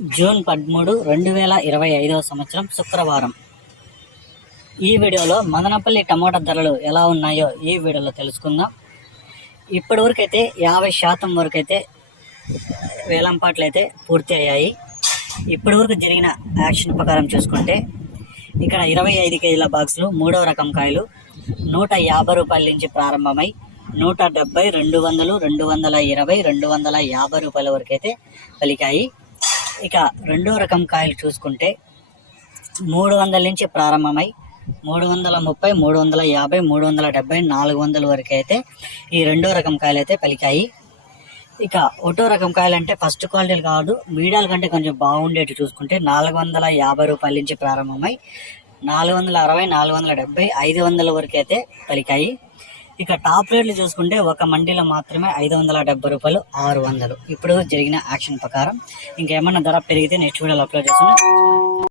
June 13, 2025 సంవత్సరం శుక్రవారం. ఈ వీడియోలో మదనపల్లి టమోటా ధరలు ఎలా ఉన్నాయో ఈ వీడియోలో తెలుసుకుందాం. ఇప్పటి వరకు అయితే 50% వరకు అయితే వేలంపాట్లు అయితే పూర్తి అయ్యాయి. ఇప్పటి వరకు జరిగిన యాక్షన్ ప్రకారం చూసుకుంటే ఇక్కడ 25 కేజీల బాక్సులు 3వ రకం కాయలు 150 రూపాయల నుంచి ప్రారంభమై 170, 200, 220, 250 రూపాయల వరకు అయితే పలికాయి. ఇక 2వ రకం కాయలు చూసుకుంటే 300 నుంచి ప్రారంభమై 330, 350, 370, 400 వరకు అయితే ఈ 2వ రకం కాయలు అయితే పలికాయి. ఇక 1వ రకం కాయలు అంటే ఫస్ట్ క్వాలిటీలు కాదు, మీడియాల కంటే కొంచెం బాగుండేటి చూసుకుంటే 450 రూపాయల నుంచి ప్రారంభమై 460, 470, 500 వరకు అయితే పలికాయి. ఇక టాప్ రేట్లు చూసుకుంటే ఒక మండీలో మాత్రమే 570 రూపాయలు, 600. ఇప్పుడు జరిగిన యాక్షన్ ప్రకారం ఇంకేమన్నా ధర పెరిగితే నెక్స్ట్ వీడియోలో అప్లోడ్ చేస్తున్నాను.